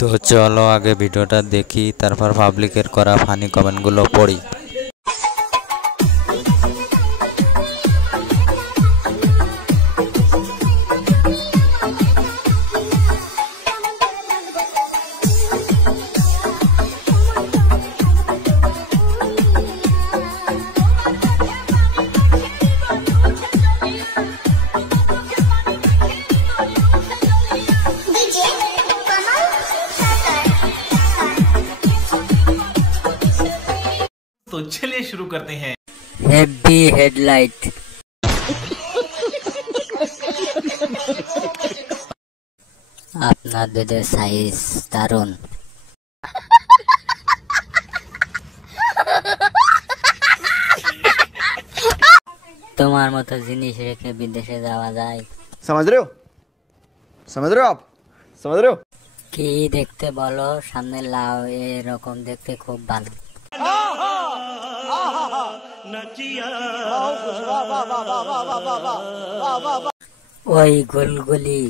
তো চলো আগে ভিডিওটা দেখি, তারপর পাবলিকের করা ফানি কমেন্টগুলো পড়ি। तो चलिए शुरू करते हैं। Heavy headlight. আপনার দুধের সাইজ দারুণ। তোমার মতো জিনিস রেখে বিদেশে যাওয়া যায়। समझ रहे हो? समझ रहे हो आप? समझ रहे हो? কি দেখতে বলো? সামনে লাউ, এরকম দেখতে খুব ভালো। ওই গুলগুলি।